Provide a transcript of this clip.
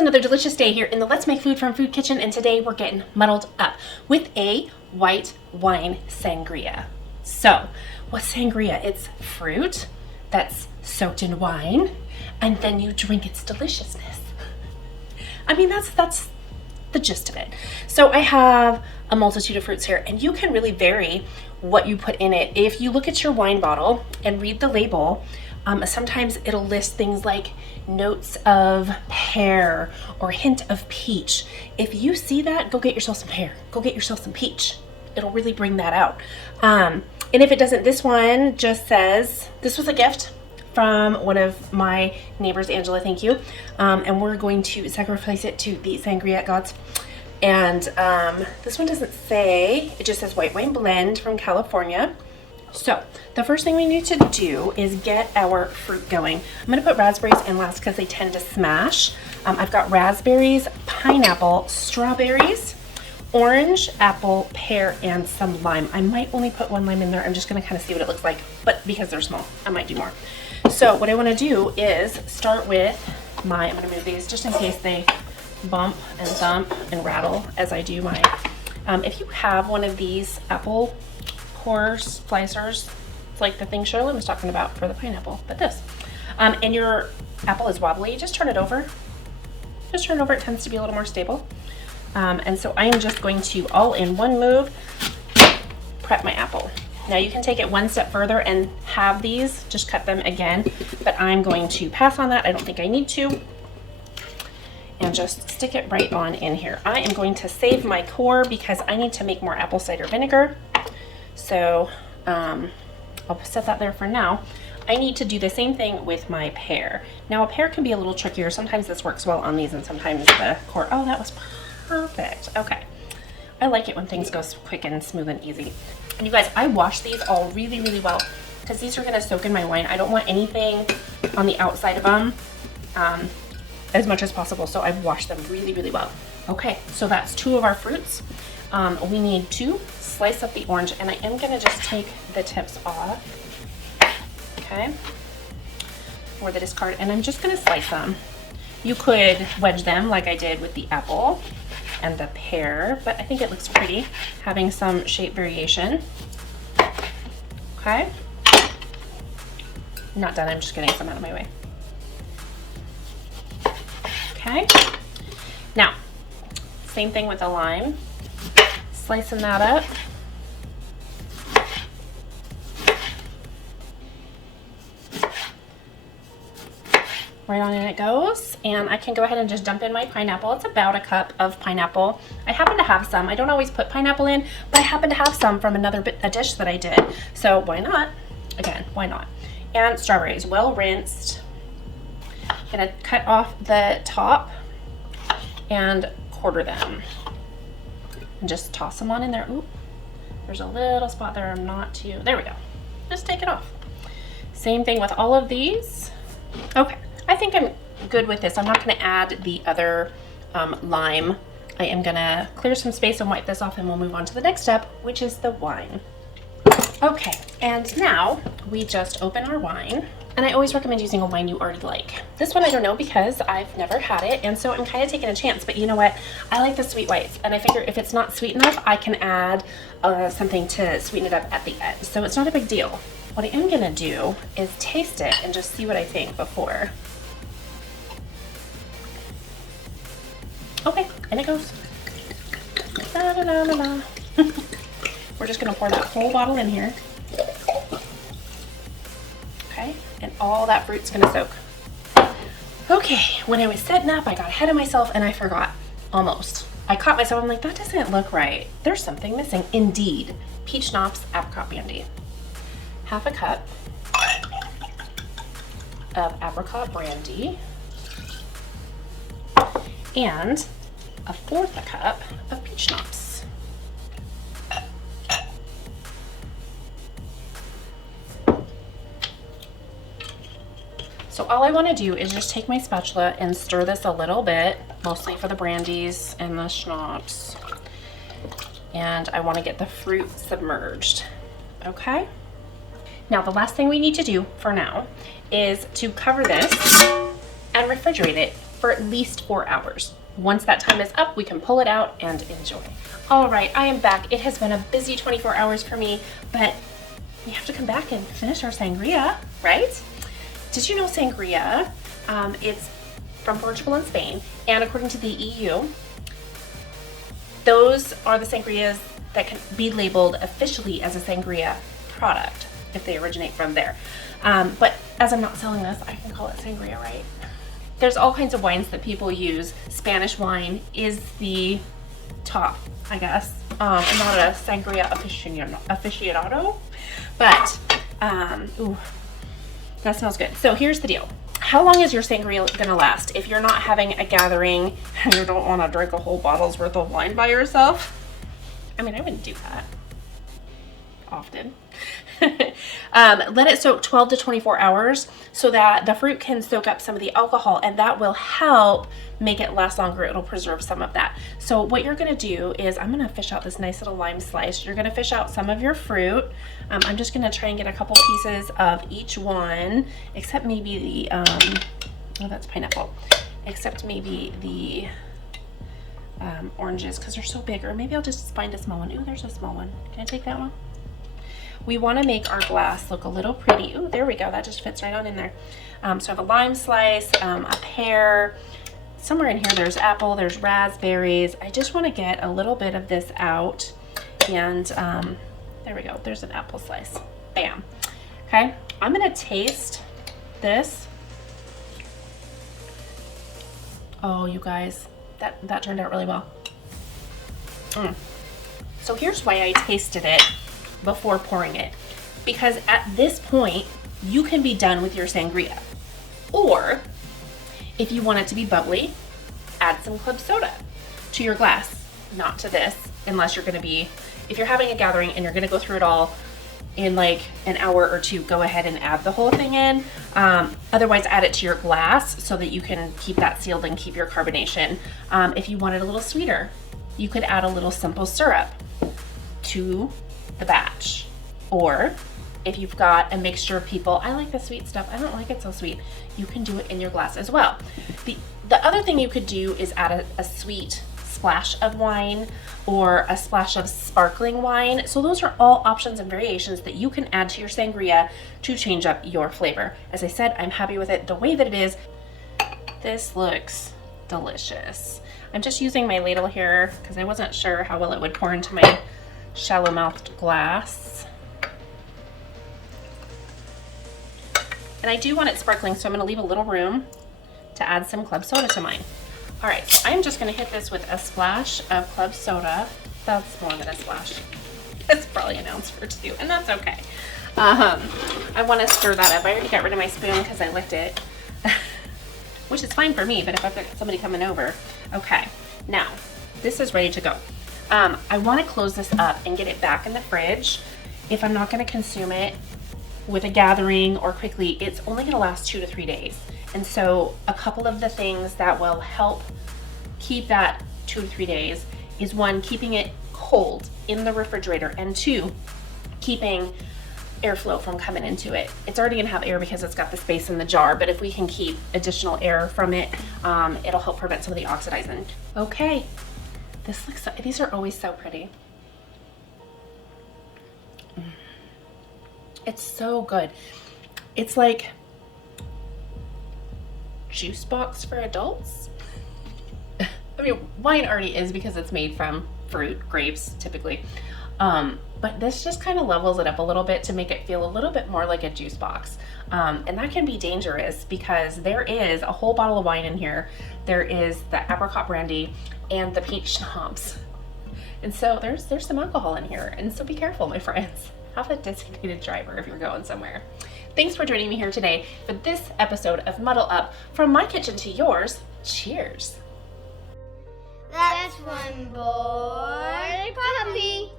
another delicious day here in the Let's Make Food from Food Kitchen, and today we're getting muddled up with a white wine sangria. So, what's sangria? It's fruit that's soaked in wine, and then you drink its deliciousness. I mean, that's the gist of it. So I have a multitude of fruits here, and you can really vary what you put in it. If you look at your wine bottle and read the label, sometimes it'll list things like notes of pear or hint of peach. If you see that, go get yourself some pear, go get yourself some peach. It'll really bring that out. And if it doesn't, this one just says, this was a gift from one of my neighbors, Angela, thank you. And we're going to sacrifice it to the sangria gods. And this one doesn't say, it just says white wine blend from California. So the first thing we need to do is get our fruit going. I'm gonna put raspberries in last because they tend to smash. I've got raspberries, pineapple, strawberries, orange, apple, pear, and some lime. I might only put one lime in there. I'm just gonna kind of see what it looks like, but because they're small, I might do more. So what I wanna do is start with I'm gonna move these just in case they bump and thump and rattle as I do my, if you have one of these apple core slicers, it's like the thing Shirley was talking about for the pineapple, but this, and your apple is wobbly, just turn it over. Just turn it over, it tends to be a little more stable. And so I'm just going to, all in one move, prep my apple. Now you can take it one step further and have these, just cut them again, but I'm going to pass on that. I don't think I need to. And just stick it right on in here. I am going to save my core because I need to make more apple cider vinegar. So I'll set that there for now. I need to do the same thing with my pear. Now a pear can be a little trickier. Sometimes this works well on these and sometimes the core. Oh, that was perfect. Okay. I like it when things go quick and smooth and easy. And you guys, I wash these all really, really well because these are going to soak in my wine. I don't want anything on the outside of them as much as possible. So I've washed them really, really well. Okay, so that's two of our fruits. We need to slice up the orange, and I am going to just take the tips off, okay, or the discard, and I'm just going to slice them. You could wedge them like I did with the apple and the pear, but I think it looks pretty having some shape variation. Okay, not done, I'm just getting some out of my way. Okay, now same thing with the lime, slicing that up. Right on in it goes, and I can go ahead and just dump in my pineapple. It's about a cup of pineapple. I happen to have some. I don't always put pineapple in, but I happen to have some from a dish that I did. So why not? Again, why not? And strawberries, well rinsed. Gonna cut off the top and quarter them. And just toss them on in there. Ooh, there's a little spot there. I'm not too, there we go. Just take it off. Same thing with all of these. Okay. I think I'm good with this. I'm not going to add the other lime. I am going to clear some space and wipe this off, and we'll move on to the next step, which is the wine. Okay, and now we just open our wine, and I always recommend using a wine you already like. This one I don't know because I've never had it, and so I'm kind of taking a chance, but you know what? I like the sweet whites, and I figure if it's not sweet enough, I can add something to sweeten it up at the end, so it's not a big deal. What I am going to do is taste it and just see what I think before. Okay, and it goes. La, la, la, la, la. We're just gonna pour that whole bottle in here. Okay, and all that fruit's gonna soak. Okay, when I was setting up, I got ahead of myself and I forgot, almost. I caught myself, I'm like, that doesn't look right. There's something missing. Indeed, peach schnapps, apricot brandy. Half a cup of apricot brandy. And a fourth a cup of peach schnapps. So all I want to do is just take my spatula and stir this a little bit, mostly for the brandies and the schnapps. And I want to get the fruit submerged. Okay? Now the last thing we need to do for now is to cover this and refrigerate it for at least 4 hours. Once that time is up, we can pull it out and enjoy. All right, I am back. It has been a busy 24 hours for me, but we have to come back and finish our sangria, right? Did you know sangria, it's from Portugal and Spain, and according to the EU, those are the sangrias that can be labeled officially as a sangria product if they originate from there. But as I'm not selling this, I can call it sangria, right? There's all kinds of wines that people use. Spanish wine is the top, I guess. I'm not a sangria aficionado, but ooh, that smells good. So here's the deal. How long is your sangria gonna last if you're not having a gathering and you don't wanna drink a whole bottle's worth of wine by yourself? I mean, I wouldn't do that often. Let it soak 12 to 24 hours so that the fruit can soak up some of the alcohol, and that will help make it last longer. It'll preserve some of that. So what you're gonna do is, I'm gonna fish out this nice little lime slice. You're gonna fish out some of your fruit. I'm just gonna try and get a couple pieces of each one, except maybe the, oh, that's pineapple. Except maybe the oranges, because they're so big. Or maybe I'll just find a small one. Ooh, there's a small one. Can I take that one? We want to make our glass look a little pretty. Ooh, there we go. That just fits right on in there. So I have a lime slice, a pear. Somewhere in here there's apple, there's raspberries. I just want to get a little bit of this out. And there we go. There's an apple slice. Bam. Okay. I'm going to taste this. Oh, you guys, that turned out really well. So here's why I tasted it before pouring it, because at this point you can be done with your sangria, or if you want it to be bubbly, add some club soda to your glass. Not to this, unless you're going to be, if you're having a gathering and you're going to go through it all in like an hour or two, go ahead and add the whole thing in. Otherwise, add it to your glass so that you can keep that sealed and keep your carbonation. If you want it a little sweeter, you could add a little simple syrup to the batch. Or if you've got a mixture of people, I like the sweet stuff, I don't like it so sweet, you can do it in your glass as well. The other thing you could do is add a sweet splash of wine or a splash of sparkling wine. So those are all options and variations that you can add to your sangria to change up your flavor. As I said, I'm happy with it the way that it is. This looks delicious. I'm just using my ladle here because I wasn't sure how well it would pour into my shallow mouthed glass. And I do want it sparkling, so I'm going to leave a little room to add some club soda to mine. All right, so I'm just going to hit this with a splash of club soda. That's more than a splash. It's probably an ounce or two, and that's okay. I want to stir that up. I already got rid of my spoon because I licked it, which is fine for me, but if I've got somebody coming over. Okay, now this is ready to go. I want to close this up and get it back in the fridge. If I'm not going to consume it with a gathering or quickly, it's only going to last 2 to 3 days. And so a couple of the things that will help keep that 2 to 3 days is, one, keeping it cold in the refrigerator, and two, keeping airflow from coming into it. It's already going to have air because it's got the space in the jar, but if we can keep additional air from it, it'll help prevent some of the oxidizing. Okay. This looks so, these are always so pretty. It's so good. It's like juice box for adults. I mean, wine already is because it's made from fruit, grapes typically. But this just kind of levels it up a little bit to make it feel a little bit more like a juice box. And that can be dangerous because there is a whole bottle of wine in here. There is the apricot brandy and the peach schnapps. And so there's some alcohol in here. And so be careful, my friends. Have a designated driver if you're going somewhere. Thanks for joining me here today for this episode of Muddle Up. From my kitchen to yours, cheers. That's one boy puppy.